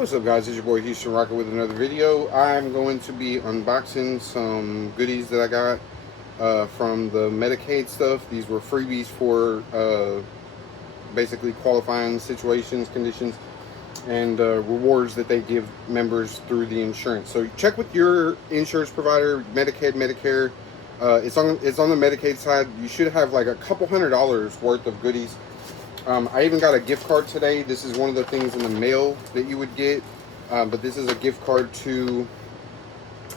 What's up, guys? It's your boy Houston Rocket with another video. I'm going to be unboxing some goodies that I got from the Medicaid stuff. These were freebies for basically qualifying situations, conditions, and rewards that they give members through the insurance. So check with your insurance provider, Medicaid, Medicare. It's on the Medicaid side. You should have like a couple $100 worth of goodies. I even got a gift card today. This is one of the things in the mail that you would get, but this is a gift card to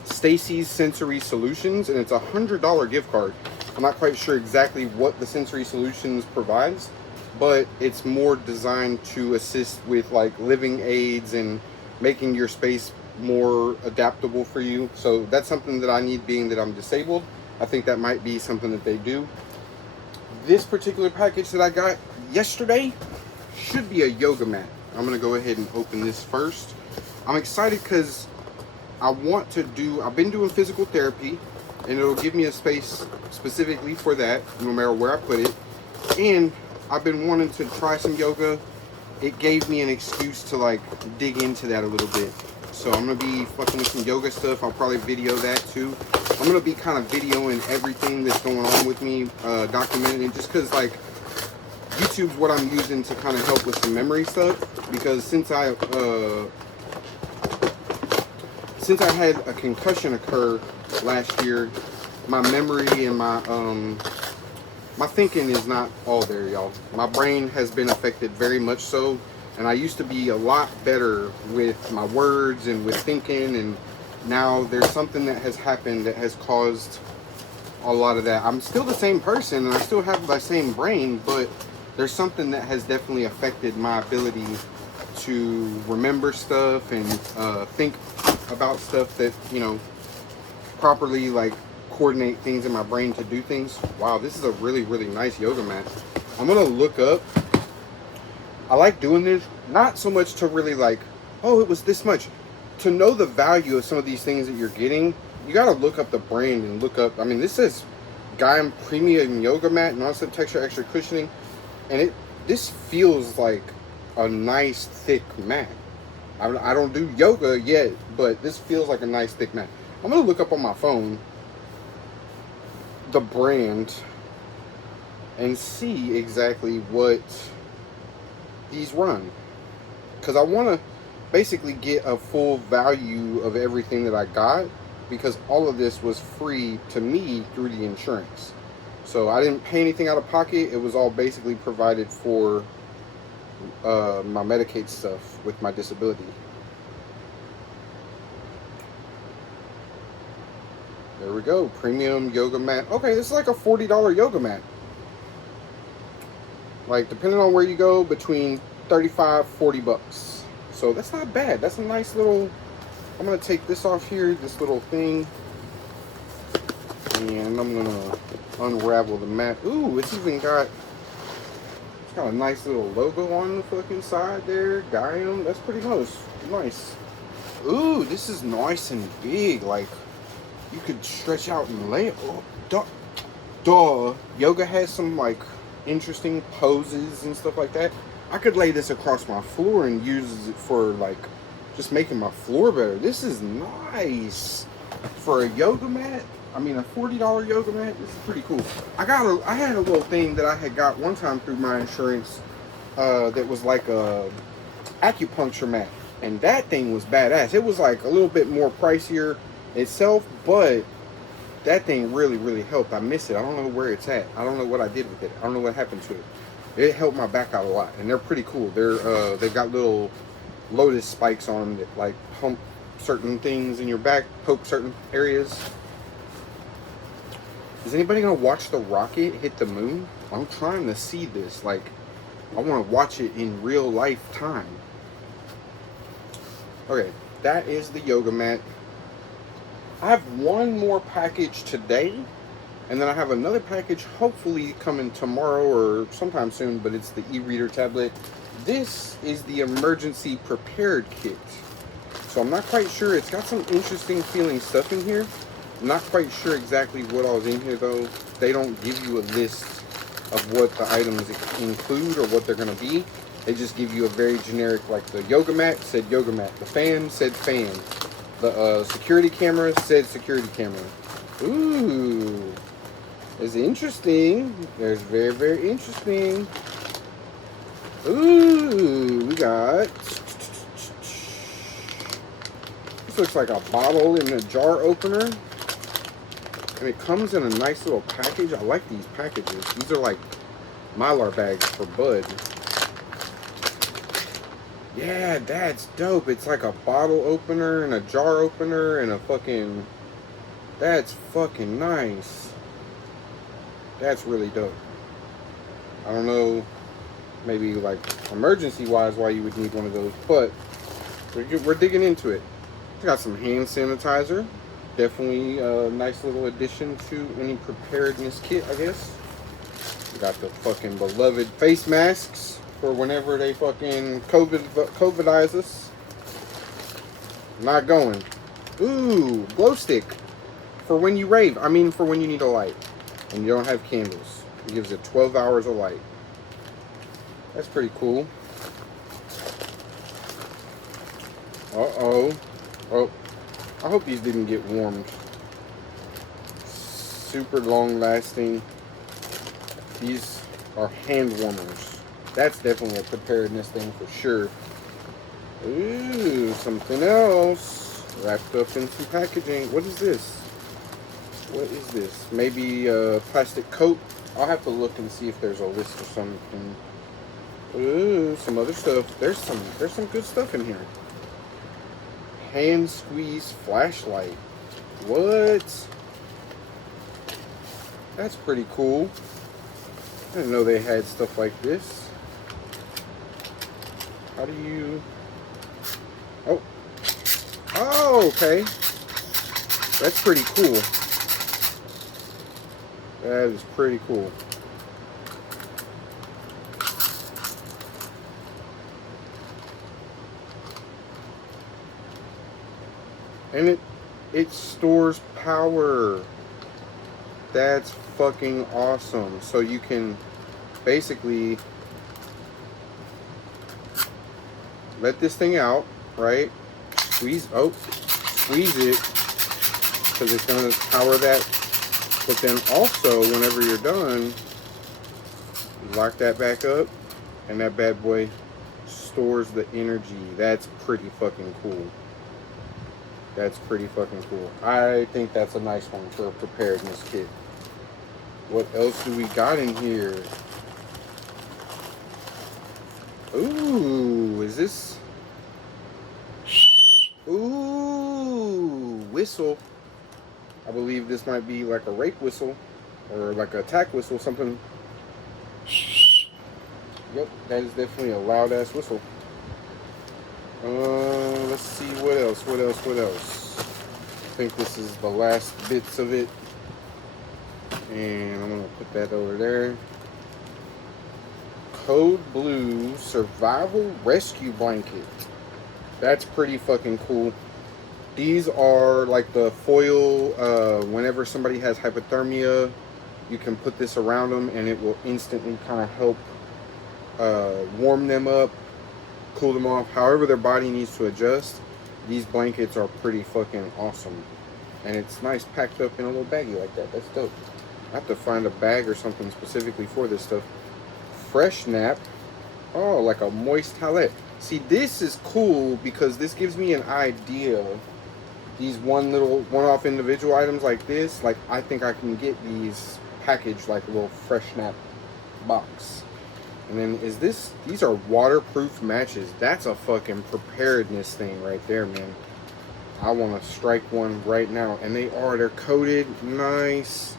Stacy's Sensory Solutions, and it's a $100 gift card. I'm not quite sure exactly what the Sensory Solutions provides, but it's more designed to assist with like living aids and making your space more adaptable for you. So that's something that I need, being that I'm disabled. I think that might be something that they do. This particular package that I got yesterday should be a yoga mat. I'm gonna go ahead and open this first. I'm excited because I've been doing physical therapy, and it'll give me a space specifically for that, no matter where I put it. And I've been wanting to try some yoga. It gave me an excuse to like dig into that a little bit. So I'm gonna be fucking with some yoga stuff. I'll probably video that too. I'm gonna be kind of videoing everything that's going on with me, documenting it, just because like YouTube's what I'm using to kind of help with some memory stuff. Because since I had a concussion occur last year, my memory and my thinking is not all there, y'all. My brain has been affected very much so, and I used to be a lot better with my words and with thinking, and now there's something that has happened that has caused a lot of that. I'm still the same person and I still have the same brain, but there's something that has definitely affected my ability to remember stuff and think about stuff that, you know, properly like coordinate things in my brain to do things. Wow, this is a really, really nice yoga mat. I'm gonna look up. I like doing this, not so much to really like, oh, it was this much. To know the value of some of these things that you're getting, you gotta look up the brand and look up. I mean, this says Gaia Premium Yoga Mat, non-slip texture, extra cushioning, and this feels like a nice thick mat. I don't do yoga yet, but this feels like a nice thick mat. I'm gonna look up on my phone the brand and see exactly what these run, because I want to basically get a full value of everything that I got, because all of this was free to me through the insurance. So I didn't pay anything out of pocket. It was all basically provided for my Medicaid stuff with my disability. There we go. Premium yoga mat. Okay, this is like a $40 yoga mat. Like, depending on where you go, between 35, 40 bucks. So that's not bad. That's a nice little, I'm going to take this off here, this little thing, and I'm going to unravel the mat. Ooh, it's got a nice little logo on the fucking side there. Gaia, that's pretty nice. Ooh, this is nice and big. Like, you could stretch out and lay it. Oh, duh. Yoga has some like interesting poses and stuff like that. I could lay this across my floor and use it for like just making my floor better. This is nice for a yoga mat. I mean, a $40 yoga mat. This is pretty cool. I had a little thing that I had got one time through my insurance that was like a acupuncture mat, and that thing was badass. It was like a little bit more pricier itself, but that thing really, really helped. I miss it. I don't know where it's at. I don't know what I did with it. I don't know what happened to it. It helped my back out a lot, and they're pretty cool. They've got little lotus spikes on them that like pump certain things in your back, poke certain areas. Is anybody gonna watch the rocket hit the moon? I'm trying to see this. Like, I want to watch it in real life time. Okay, that is the yoga mat. I have one more package today, and then I have another package hopefully coming tomorrow or sometime soon, but it's the e-reader tablet. This is the emergency prepared kit. So I'm not quite sure. It's got some interesting feeling stuff in here. I'm not quite sure exactly what all's in here though. They don't give you a list of what the items include or what they're going to be. They just give you a very generic, like the yoga mat said yoga mat, the fan said fan, the security camera said security camera. Ooh, it's interesting. It's very, very interesting. Ooh, we got. This looks like a bottle in a jar opener. And it comes in a nice little package. I like these packages. These are like Mylar bags for bud. Yeah, that's dope. It's like a bottle opener and a jar opener and a fucking... That's fucking nice. That's really dope. I don't know, maybe like emergency wise why you would need one of those, but we're digging into it. It's got some hand sanitizer. Definitely a nice little addition to any preparedness kit, I guess. We got the fucking beloved face masks for whenever they fucking COVIDize us. Not going. Ooh, glow stick. For when you rave. I mean, for when you need a light and you don't have candles. It gives it 12 hours of light. That's pretty cool. Uh-oh. Oh, I hope these didn't get warmed. Super long lasting. These are hand warmers. That's definitely a preparedness thing for sure. Ooh, something else. Wrapped up in some packaging. What is this? What is this? Maybe a plastic coat? I'll have to look and see if there's a list or something. Ooh, some other stuff. There's some good stuff in here. Hand squeeze flashlight. What? That's pretty cool. I didn't know they had stuff like this. How do you... Oh. Oh, okay. That's pretty cool. That is pretty cool. And it stores power. That's fucking awesome. So you can basically let this thing out, right? Squeeze it, because it's gonna power that. But then also, whenever you're done, lock that back up, and that bad boy stores the energy. That's pretty fucking cool. That's pretty fucking cool. I think that's a nice one for a preparedness kit. What else do we got in here? Ooh, is this? Ooh, whistle. I believe this might be like a rape whistle or like a attack whistle, something. Yep, that is definitely a loud ass whistle. Let's see what else. I think this is the last bits of it. And I'm gonna put that over there. Code Blue Survival Rescue Blanket. That's pretty fucking cool. These are like the foil, whenever somebody has hypothermia, you can put this around them and it will instantly kind of help warm them up, cool them off, however their body needs to adjust. These blankets are pretty fucking awesome. And it's nice packed up in a little baggie like that. That's dope. I have to find a bag or something specifically for this stuff. Fresh Nap. Oh, like a moist towelette. See, this is cool because this gives me an idea. These one-off individual items like this, like I think I can get these packaged like a little Fresh Nap box. And then these are waterproof matches. That's a fucking preparedness thing right there, man. I want to strike one right now. And they're coated nice.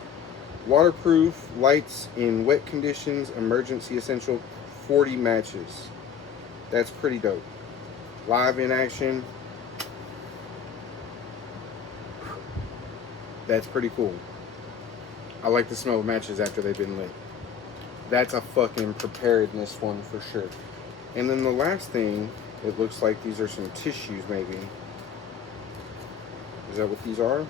Waterproof, lights in wet conditions, emergency essential, 40 matches. That's pretty dope. Live in action. That's pretty cool. I like the smell of matches after they've been lit. That's a fucking preparedness one for sure. And then the last thing, it looks like these are some tissues maybe. Is that what these are?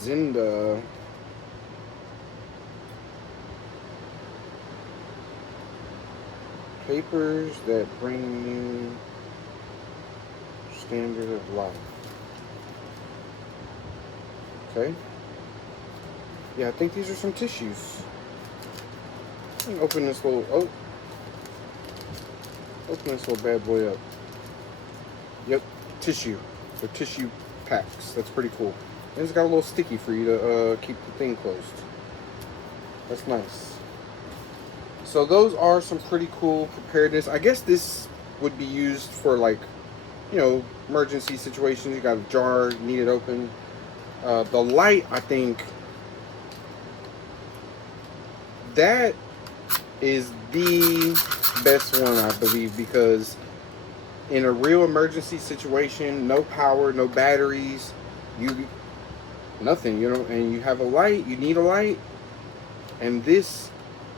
Zinda. Papers that bring you standard of life. Okay. Yeah, I think these are some tissues. Open this little, open this little bad boy up. Yep, tissue. They're tissue packs. That's pretty cool. And it's got a little sticky for you to keep the thing closed. That's nice. So those are some pretty cool preparedness. I guess this would be used for, like, you know, emergency situations. You got a jar, you need it open. The light, I think, that is the best one, I believe, because in a real emergency situation, no power, no batteries, nothing, you know, and you have a light, you need a light, and this,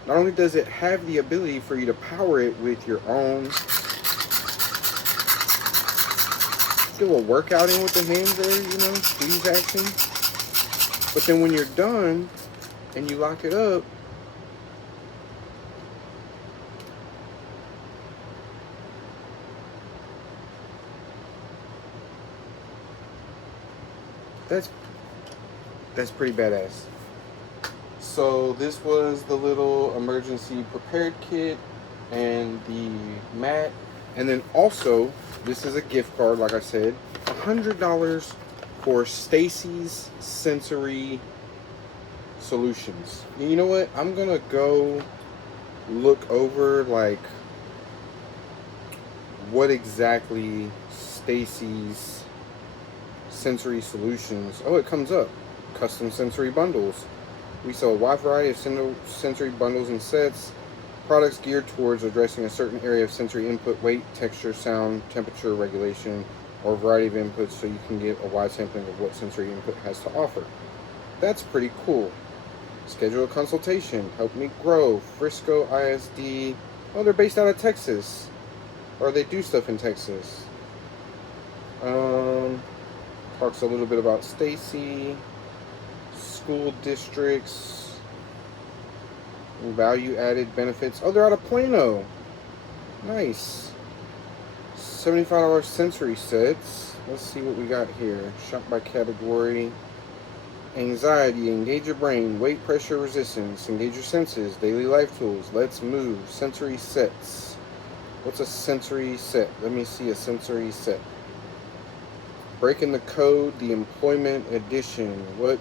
not only does it have the ability for you to power it with your own, get a little workout in with the hands there, you know, squeeze action, but then when you're done and you lock it up, that's pretty badass. So this was the little emergency prepared kit and the mat, and then also this is a gift card, like I said, $100 for Stacy's Sensory Solutions. And you know what? I'm gonna go look over, like, what exactly Stacy's Sensory Solutions. Oh, it comes up. Custom sensory bundles. We sell a wide variety of sensory bundles and sets. Products geared towards addressing a certain area of sensory input, weight, texture, sound, temperature regulation, or a variety of inputs, so you can get a wide sampling of what sensory input has to offer. That's pretty cool. Schedule a consultation. Help me grow. Frisco ISD. Oh, they're based out of Texas. Or they do stuff in Texas. Talks a little bit about Stacy. School districts. Value added benefits. Oh, they're out of Plano. Nice. $75 sensory sets. Let's see what we got here. Shop by category. Anxiety, engage your brain, weight, pressure, resistance, engage your senses, daily life tools, let's move, sensory sets. What's a sensory set? Let me see a sensory set. Breaking the Code, the Employment Edition. What?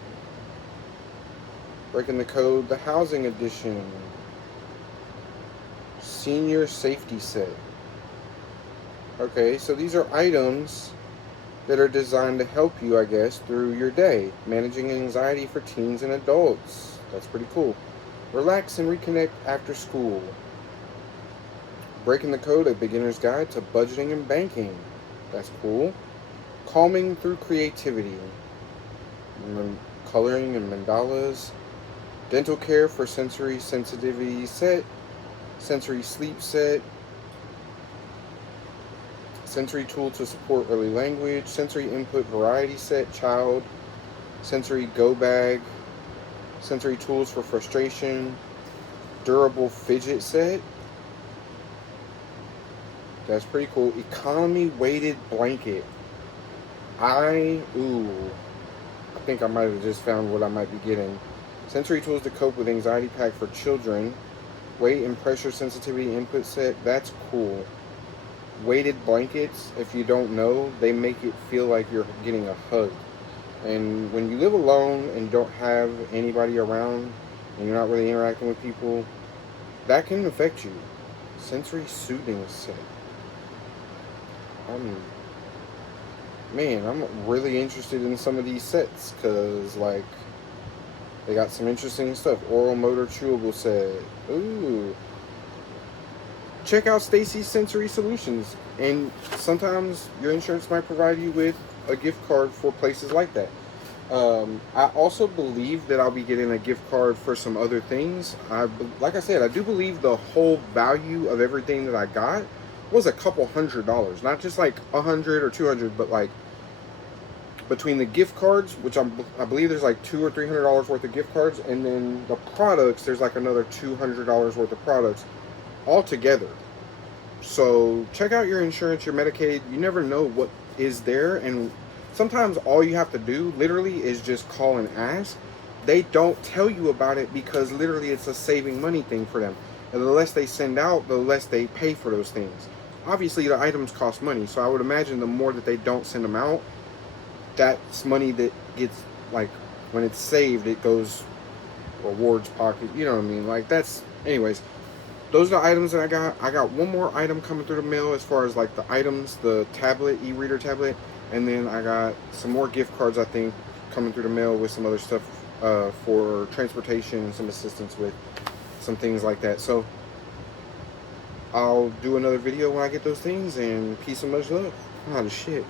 Breaking the Code, the Housing Edition. Senior Safety Set. Okay, so these are items that are designed to help you, I guess, through your day. Managing anxiety for teens and adults. That's pretty cool. Relax and reconnect after school. Breaking the Code, a beginner's guide to budgeting and banking. That's cool. Calming through creativity. Coloring and mandalas. Dental care for sensory sensitivity set. Sensory sleep set. Sensory tool to support early language. Sensory input variety set. Child. Sensory go bag. Sensory tools for frustration. Durable fidget set. That's pretty cool. Economy weighted blanket. I think I might have just found what I might be getting. Sensory tools to cope with anxiety pack for children. Weight and pressure sensitivity input set. That's cool. Weighted blankets, if you don't know, they make it feel like you're getting a hug. And when you live alone and don't have anybody around and you're not really interacting with people, that can affect you. Sensory soothing set. I'm really interested in some of these sets, because, like, they got some interesting stuff. Oral motor chewable set. Ooh. Check out Stacy's Sensory Solutions, and sometimes your insurance might provide you with a gift card for places like that. I also believe that I'll be getting a gift card for some other things. Like I said, I do believe the whole value of everything that I got was a couple $100, not just like $100 or $200, but like between the gift cards, which I believe there's like $200 or $300 worth of gift cards, and then the products, there's like another $200 worth of products all together. So check out your insurance, your Medicaid. You never know what is there, and sometimes all you have to do literally is just call and ask. They don't tell you about it because literally it's a saving money thing for them. And the less they send out, the less they pay for those things. Obviously, the items cost money, so I would imagine the more that they don't send them out, that's money that gets, like, when it's saved, it goes rewards pocket. You know what I mean? Like, that's, anyways. Those are the items that I got. I got one more item coming through the mail as far as like the items, the tablet, e-reader tablet, and then I got some more gift cards, I think, coming through the mail with some other stuff for transportation and some assistance with some things like that. So I'll do another video when I get those things, and peace and much love. Oh, shit.